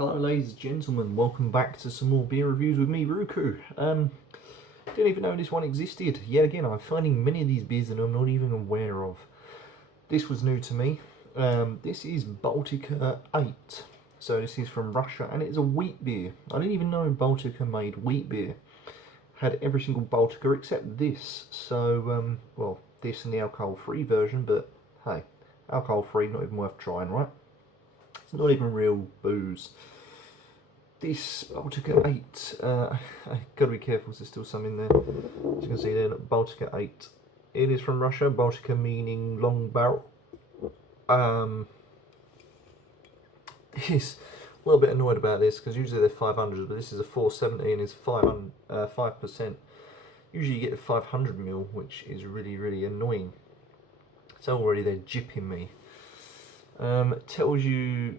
Hello ladies and gentlemen, welcome back to some more beer reviews with me, Ruku. Didn't even know this one existed. Yet again, I'm finding many of these beers that I'm not even aware of. This was new to me. This is Baltika 8. So this is from Russia and it's a wheat beer. I didn't even know Baltika made wheat beer. Had every single Baltika except this. So, well, this and the alcohol-free version, but hey, alcohol-free, not even worth trying, right? It's not even real booze. This Baltika 8, I've got to be careful, there's still some in there. As you can see there, Baltika 8. It is from Russia, Baltika meaning long barrel. He's a little bit annoyed about this because usually they're 500, but this is a 470 and it's 5%. Usually you get a 500ml, which is really annoying. It's already they're jipping me. It tells you.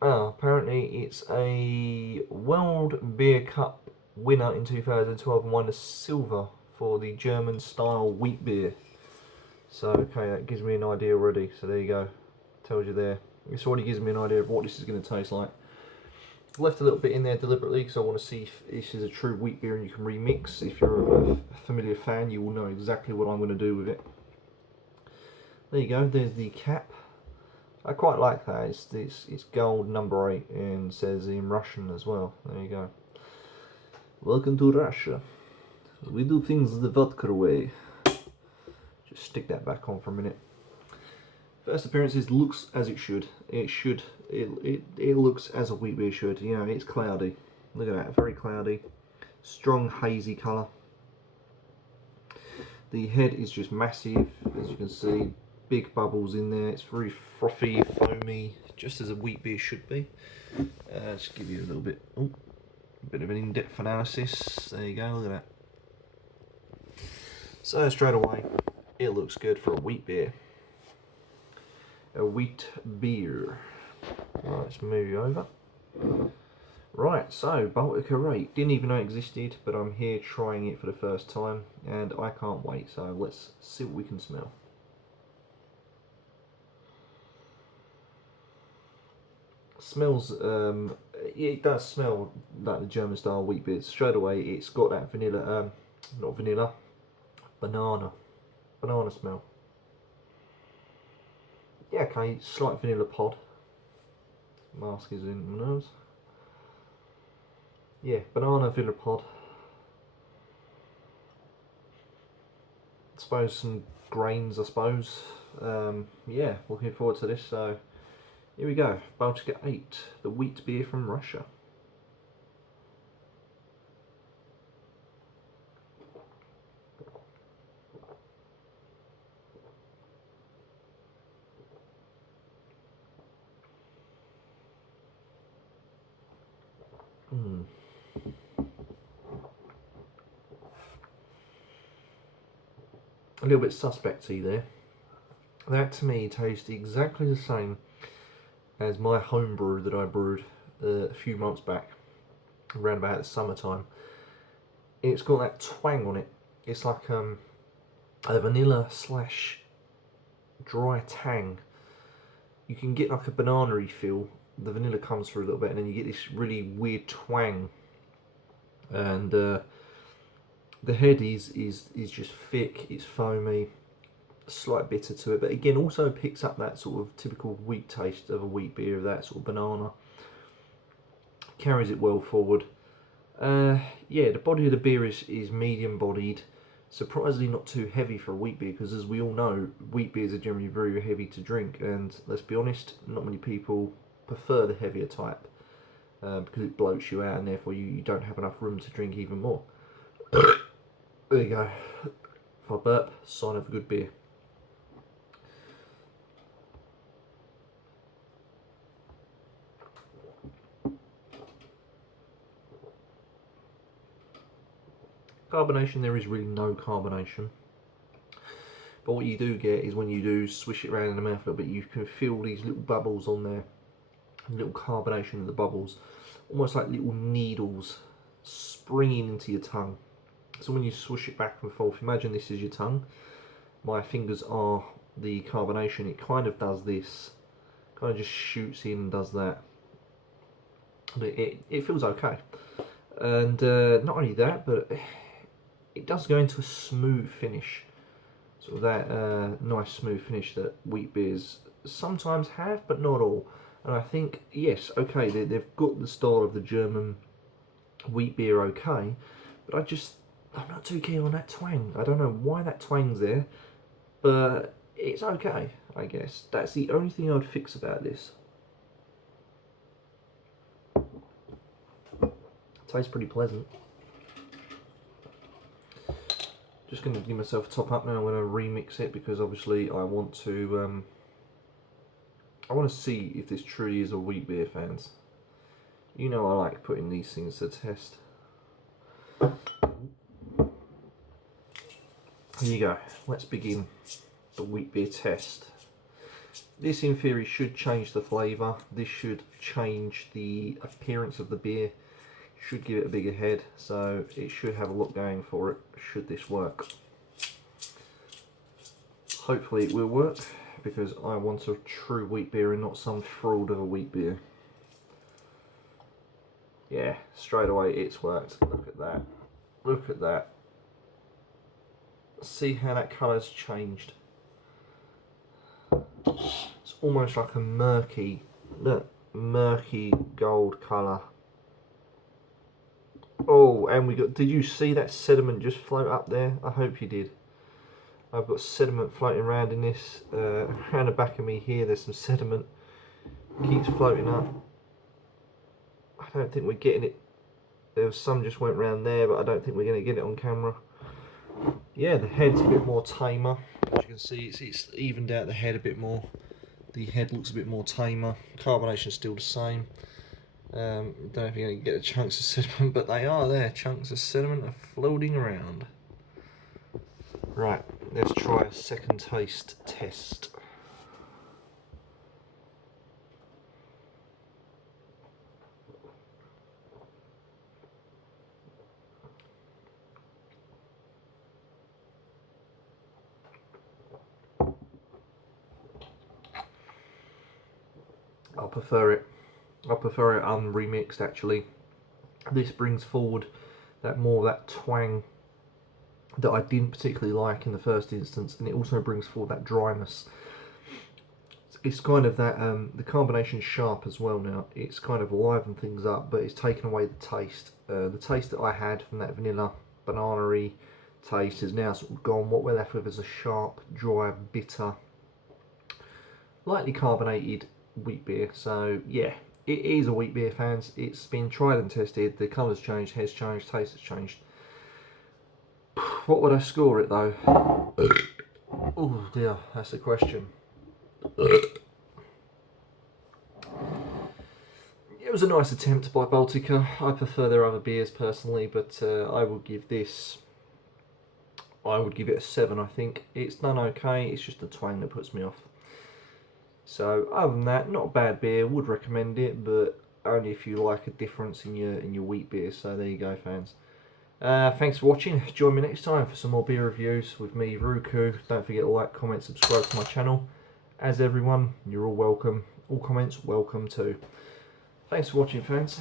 Apparently it's a World Beer Cup winner in 2012 and won a silver for the German style wheat beer. So okay, that gives me an idea already. So there you go, tells you there. This already gives me an idea of what this is going to taste like. I've left a little bit in there deliberately because I want to see if this is a true wheat beer and you can remix. If you're a familiar fan, you will know exactly what I'm going to do with it. There you go, there's the cap. I quite like that, it's gold number 8 and says in Russian as well. There you go. Welcome to Russia. We do things the vodka way. Just stick that back on for a minute. First appearances looks as it should. It looks as a wheat beer should. You know, it's cloudy. Look at that, very cloudy. Strong hazy colour. The head is just massive, as you can see. Big bubbles in there. It's very frothy, foamy, just as a wheat beer should be. Just give you a little bit, a bit of an in-depth analysis. There you go. Look at that. So straight away, it looks good for a wheat beer. A wheat beer. Right, let's move you over. Right, so Baltika 8. Didn't even know it existed, but I'm here trying it for the first time, and I can't wait. So let's see what we can smell. Smells, it does smell like the German style wheat beer. Straight away it's got that vanilla, not vanilla, banana smell. Yeah, okay, slight vanilla pod. Mask is in my nose. Yeah, banana vanilla pod. I suppose some grains, I suppose. Yeah, looking forward to this, so here we go, Baltika 8, the wheat beer from Russia. A little bit suspecty there. That to me tastes exactly the same as my home brew that I brewed a few months back, around about the summertime. It's got that twang on it. It's like a vanilla slash dry tang. You can get like a banana-y feel. The vanilla comes through a little bit, and then you get this really weird twang. And the head is just thick. It's foamy. Slight bitter to it, but again also picks up that sort of typical wheat taste of a wheat beer, of that sort of banana. Carries it well forward. Yeah, the body of the beer is medium bodied, surprisingly not too heavy for a wheat beer, because as we all know, wheat beers are generally very heavy to drink, and let's be honest, not many people prefer the heavier type because it bloats you out and therefore you don't have enough room to drink even more. There you go. If I burp, sign of a good beer. Carbonation, there is really no carbonation, but what you do get is when you do swish it around in the mouth a little bit, you can feel these little bubbles on there, little carbonation in the bubbles, almost like little needles springing into your tongue. So when you swish it back and forth, imagine this is your tongue, my fingers are the carbonation, it kind of does this, kind of just shoots in and does that. But it feels okay. And not only that, but it does go into a smooth finish. Sort of that nice smooth finish that wheat beers sometimes have, but not all. And I think, yes, okay, they've got the style of the German wheat beer okay, but I'm not too keen on that twang. I don't know why that twang's there, but it's okay, I guess. That's the only thing I'd fix about this. Tastes pretty pleasant. Just going to give myself a top up now. I'm going to remix it because obviously I want to see if this truly is a wheat beer, fans. You know I like putting these things to test. Here you go. Let's begin the wheat beer test. This in theory should change the flavour. This should change the appearance of the beer. Should give it a bigger head, so it should have a look going for it, should this work. Hopefully it will work, because I want a true wheat beer and not some fraud of a wheat beer. Yeah, straight away it's worked. Look at that. Look at that. See how that colour's changed. It's almost like a murky gold colour. Oh, and we got, did you see that sediment just float up there? I hope you did. I've got sediment floating around in this. Around the back of me here, there's some sediment. Keeps floating up. I don't think we're getting it. There was some just went round there, but I don't think we're going to get it on camera. Yeah, the head's a bit more tamer. As you can see, it's evened out the head a bit more. The head looks a bit more tamer. Carbonation's still the same. Don't know if you're going to get the chunks of sediment, but they are there. Chunks of sediment are floating around. Right, let's try a second taste test. I prefer it unremixed actually. This brings forward that twang that I didn't particularly like in the first instance, and it also brings forward that dryness. It's kind of that, the carbonation's sharp as well now. It's kind of livened things up, but it's taken away the taste. The taste that I had from that vanilla, banana-y taste is now sort of gone. What we're left with is a sharp, dry, bitter, lightly carbonated wheat beer. So yeah, it is a wheat beer, fans. It's been tried and tested. The colour's changed, head's changed, taste has changed. What would I score it though? Oh dear, that's the question. It was a nice attempt by Baltika. I prefer their other beers personally, but I would give it a 7, I think. It's done okay, it's just the twang that puts me off. So other than that, not a bad beer, would recommend it, but only if you like a difference in your wheat beer. So there you go, fans. Thanks for watching. Join me next time for some more beer reviews with me, Ruku. Don't forget to like, comment, subscribe to my channel. As everyone, you're all welcome. All comments welcome too. Thanks for watching, fans.